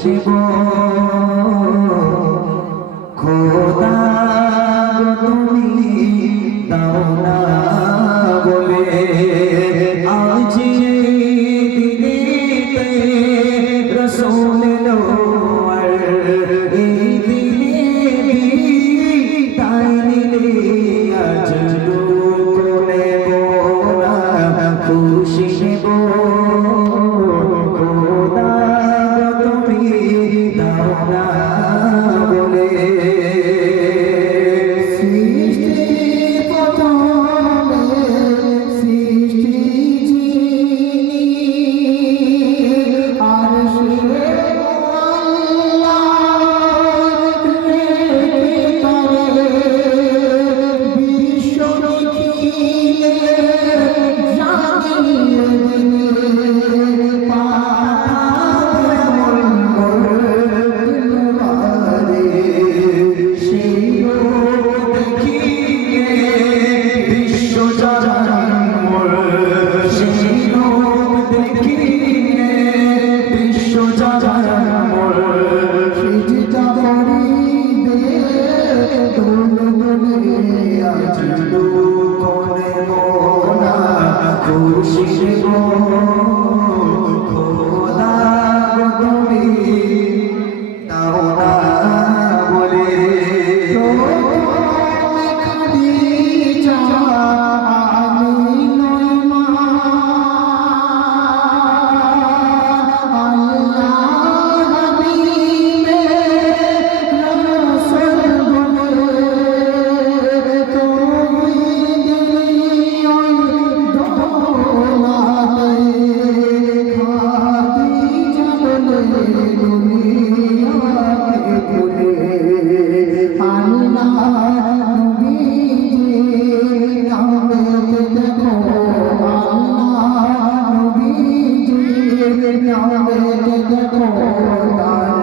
দেব খোদা গো তুমি দাও না বলে আজ দিনেতে রসূল এলো আর এই দিনে তাই নিলে আজ কোনে বোনা খুশি নেব খোদা গো তুমি দাও না বলে খোদা গো তুমি দাও না বলে দেখো